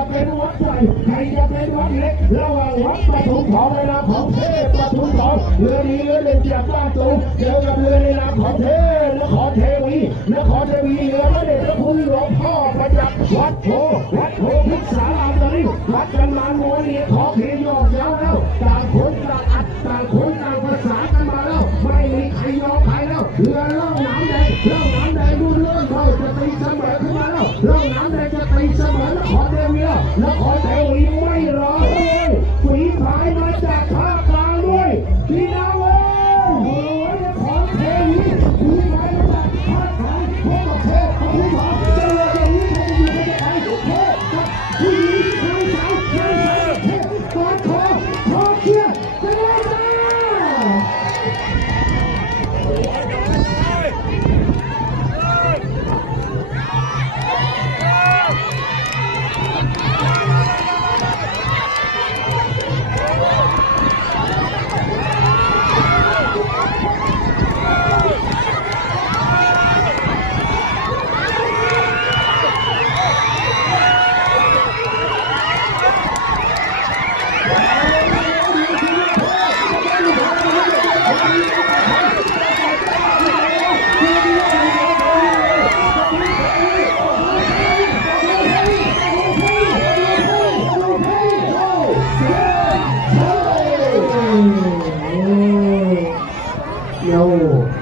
จะเป็นวัดใหญ่ใครจะเป็นวัดเล็กระหว่างวัดปทุมทองในนามของเทพปทุมทองเรือนี้เรือเด่นจากบ้านตูเจอกับเรือในนามของเทพนครเทวีเรือพระเดชพระคุณหลวงพ่อประจักษ์วัดโพพิษสารามตอนนี้วัดกันมามวยเนี่ยขอเขียนยอกยาวแล้วต่างคนต่างอัดต่างคนต่างภาษากันมาแล้วไม่มีใครยอมใครแล้วเรือล่องน้ำแดงดูเรื่องเขาจะตีเสมอขึ้นมาแล้วล่องน้ำแดงจะตีเสมอนครเทวีนครเทวีไม่รอเลยฝีพายมาจากภาคกลางด้วยพี่น้องโอ้ยนครเทวีฝีพายมาจากภาคกลางพบกับเทพปทุมทองเจออย่างนี้ใครจะอยู่ใครจะไปเทพกับผู้หญิงนายสาวเทพกอดคอเชียร์เป็นไงจ้า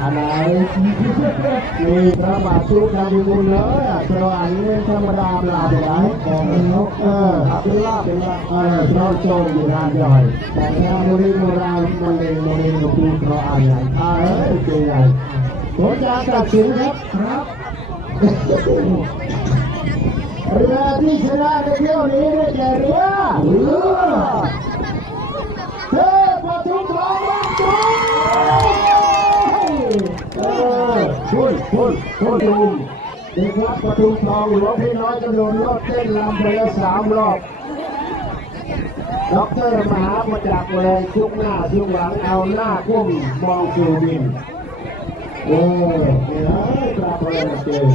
อะไรมีพระบาทชุกทำบุญเลยเพราะอันนี้ธรรมดาปลาไปไหนของนกเป็นลาบเพราะโจมอยู่ร้านย่อยแต่ถ้าโมเดลโบราณโมเดลก็คือเพราะอะไรเป็นไงผมจะตัดสินครับเรือที่ชนะในเที่ยวนี้ได้แก่เรือเทพปทุมทองวัดจุฬพูดดูเด็กวัดปทุมทองหลวงพี่น้อยกระโดดรถเต้นลำไปแล้ว3 รอบดอกเตอร์มหาประจักษ์เลยชุกหน้าชุกหลังเอาหน้าก้มมองสู่ดินกลับเลยเจอ